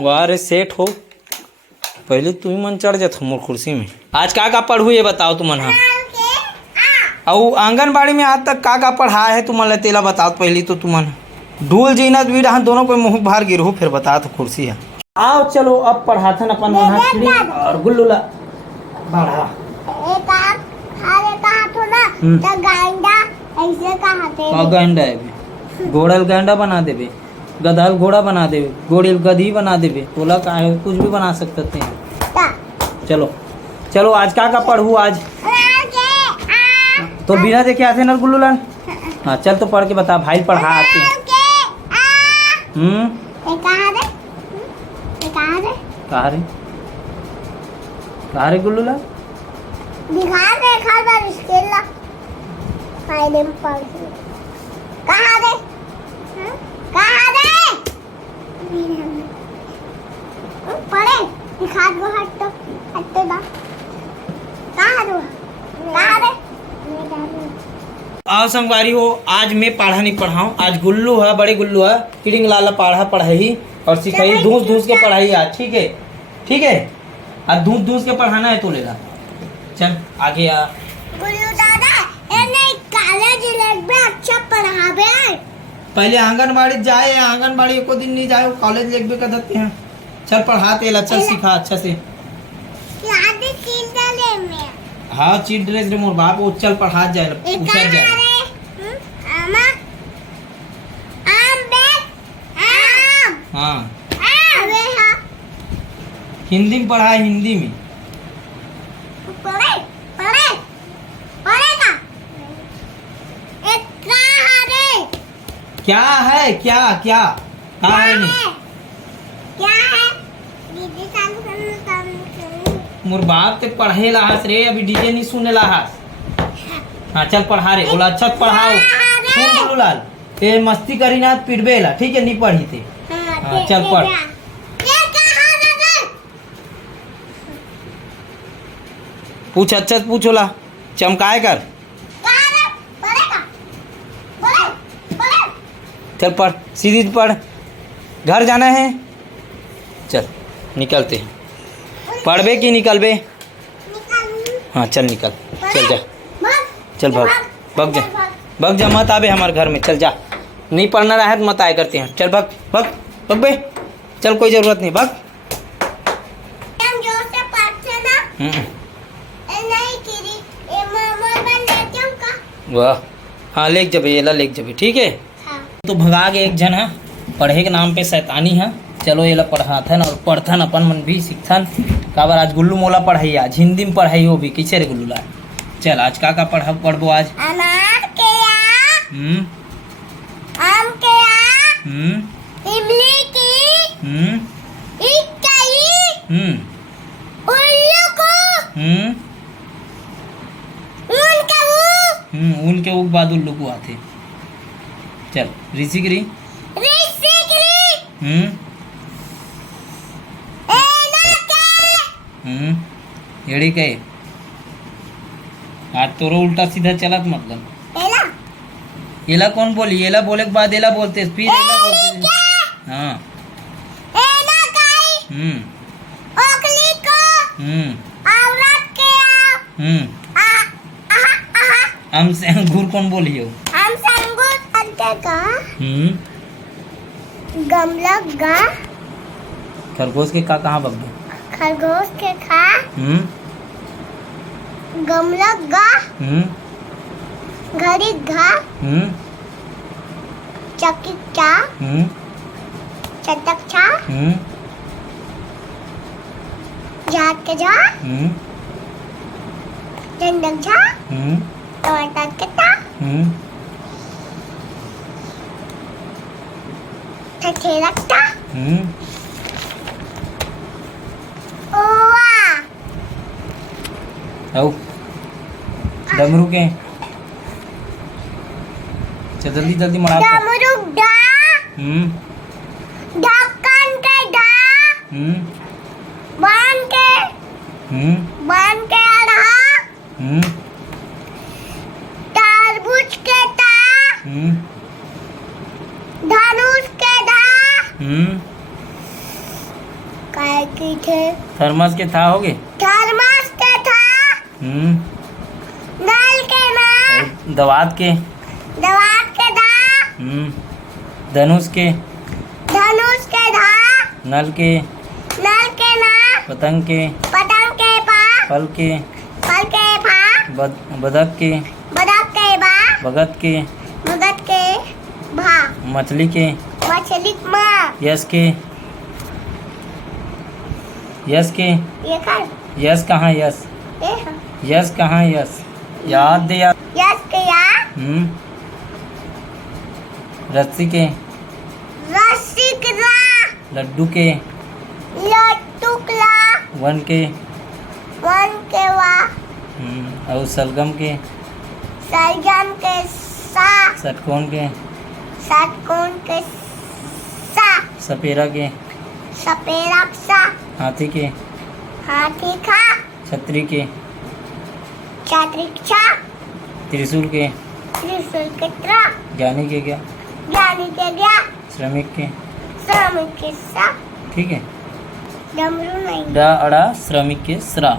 वाह रे सेठ हो, पहले तू ही मन चढ़ जाता मोर कुर्सी में। आज का पढ़ू ये बताओ तुमन। हाँ और आंगनबाड़ी में आज तक का पढ़ा है तुमन तेला बताओ पहले तो तुमन। ढूल जीना भी रहा दोनों को मुँह बाहर गिरहू फिर बता तो कुर्सी है। आओ चलो अब पढ़ाथन अपन और गुल्लू ला बढ़ा गांडा है घोड़ल गांडा बना देवे, गधल घोड़ा बना देवे, घोड़िल गधी बना देवे, तोला का है कुछ भी बना सकते हैं। चलो चलो आज का पढ़ू आज तो बिना देखे आते ना गुल्लू लाल। हाँ चल तो पढ़ के बता भाई पढ़ा आते हैं। कहाँ रे गुल्लू लाल दिखा दे खा बार इसके ला फायदे में पढ़ कहाँ दे पढ़े दिखा दो हट तो ना कहाँ दे आओ संगवारी हो, आज मैं पढ़ा नहीं पढ़ाऊँ, आज गुल्लू है बड़े गुल्लू है किडिंग लाला पढ़ाई और सिखाई धूस के पढ़ाई आज। ठीक है ठीक है आज धूस के पढ़ाना है तो लेला। चल आगे आ गुल्लू दादा ये नहीं कॉलेज में अच्छा पढ़ावे है। पहले आंगनबाड़ी जाए, आंगनबाड़ी एको दिन नहीं जाए कॉलेज लेके कर देते हैं। चल पढ़ाते अच्छा सिखा अच्छा से। हाँ चीट ड्रेस रे मोर बाप वो चल पढ़ा जाए पूछा जाए। हाँ हिंदी में पढ़ा है हिंदी में। क्या है क्या क्या कहा है नहीं क्या है मोर बाप ते पढ़े लाहस रे अभी डीजे नहीं सुने लाहस। हाँ चल पढ़ा रे बोला अच्छा पढ़ाओ। सुन गुल्लू लाल ये मस्ती करी ना पिटबे ला ठीक है नहीं पढ़ी थे। हाँ चल पढ़ पूछ अच्छा पूछो ला चमकाए कर। चल पढ़ सीधी पढ़ घर जाना है। चल निकलते हैं पढ़बे कि निकलबे। हाँ चल निकल चल जा चल भग जा मत आबे हमारे घर में। चल जा नहीं पढ़ना रहा है तो मत आए करते हैं। चल भग बे चल कोई जरूरत नहीं भग। वाह हाँ लेक जबे ये ला लेक जबे ठीक है। तो भगा गए एक जन है पढ़े के नाम पे शैतानी है। चलो ये ला पढ़ाथन और पढ़थन अपन मन भी सीखथन। काबर आज गुल्लू मोला पढ़ाई आज हिंदी में पढ़ाई हो भी कैसे रे गुल्लू ला। चल आज का पढ़बो आज। अनार के आम के इमली की इकाई उल्लू को ऊन के उग बाद उल्लू को आते। चल ऋषि गिरी एड़ी के आज तोरो उल्टा सीधा चलत मतलब एला कौन बोली एला बोले के बाद एला बोलते फिर एला बोलते। हाँ ओखली को औरत के हम से अंगूर कौन बोली हो हम से अंगूर अंते का गमला गा खरगोश के का कहाँ बग्गे खरगोश के खा गमला गा घड़ी घा चक्की चा चटक चा जाट के जा झंडक झा टमाटर के ता ठठे रखता डमरू के चल जल्दी जल्दी मरा डमरू डा ढक्कन के ढा बांध के अढ़ा तरबूज के ता धनुष के धा चाय की थे, थर्मस के था हो गए। थर्मस के था, नल के ना, और दवात के। दवात के दा, धनुष के। धनुष के धा, नल के। नल के ना, पतंग के। पतंग के पा, फल के। फल के फा, बदक के। बदक के बा, भगत के। भगत के भा, मछली के। मछली माँ, यश के। यश के। ये कर, यश कहाँ यश? ये हाँ। यश कहाँ यश? याद दे याद। यस के या, रस्सी के। रस्सी के रा, लड्डू के। लट्टू कला, वन के। वन के वा, और सलगम के। सलगम के सा, षटकोण के। षटकोण के सा, सपेरा के। सपेरा सा, हाथी के। हाथी खा, छतरी के। छतरी छा, त्रिशूल के। त्रिशूल के त्रा, ज्ञानी के क्या? ज्ञानी के ज्ञा, श्रमिक के। श्रमिक के सा, ठीक है। डमरू नहीं। डा अड़ा श्रमिक के श्रा।